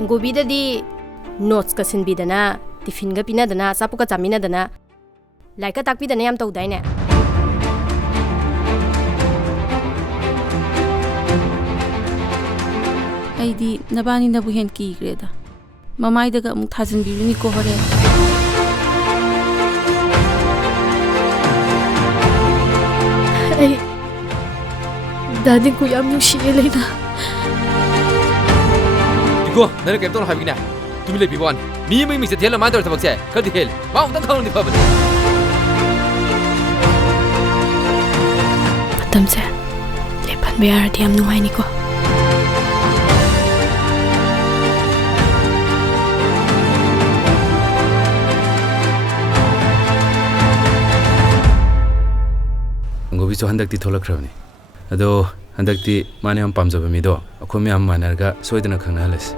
Angobidadi notes ka sinbidana, tiffin ga pinadana, sapu ka chaminadana, laika takpidana yam tawdaine. Aidi nabani na buhen ki greda. Mamai daga amuk thajin biruni ko hore. Ay Daddy ko yam nungsiye Lena. Digo, nana kem tong habigna. Tumi le biwan. Mi se thela ma dor tabak se. Khadi hel. Ma ung tang khang ni phaban. Matam se lepan be ar diam nuai ni ko. Ngobi so handak ti tholak khrabni. Ado handak ti mane am pamjaba mi do. Akhom mi am manarga soidana khangna halas.